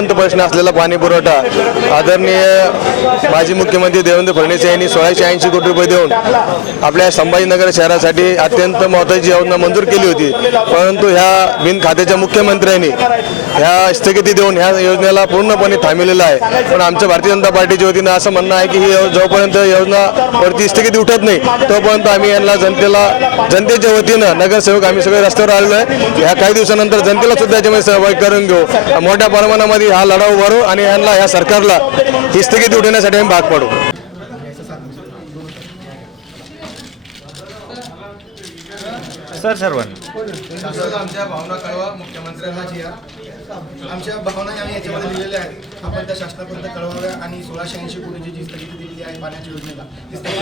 ज्वलंत प्रश्न असलेला पाणी पुरवठा आदरणीय माजी मुख्यमंत्री देवेंद्र फडणवीस यांनी 1680 कोटी रुपये देऊन आपल्या संभाजीनगर शहरासाठी अत्यंत महत्त्वाची योजना मंजूर केली होती। परंतु ह्या बिन खात्याच्या मुख्यमंत्र्यांनी ह्या स्थगिती देऊन ह्या योजनेला पूर्णपणे थांबवलेलं आहे। पण आमच्या भारतीय जनता पार्टीच्या वतीनं असं म्हणणं आहे की ही जोपर्यंत योजनावरती स्थगिती उठत नाही तोपर्यंत आम्ही यांना जनतेच्या वतीनं नगरसेवक आम्ही सगळे रस्त्यावर आलेलो आहे। ह्या काही दिवसानंतर जनतेला सुद्धा याच्यामध्ये सहभागी करून घेऊ, मोठ्या प्रमाणामध्ये हा लढा उभारू आणि यांना ह्या सरकारला ही स्थगिती उठवण्यासाठी आम्ही भाग पाडू। आमच्या भावना कळवा मुख्यमंत्र्यांना आमच्या भावना आम्ही याच्यामध्ये लिहिलेल्या आहेत। आपण त्या शासनापर्यंत कळवाव्या आणि 1680 कोटीची जी स्थगिती दिलेली आहे पाण्याच्या योजनेला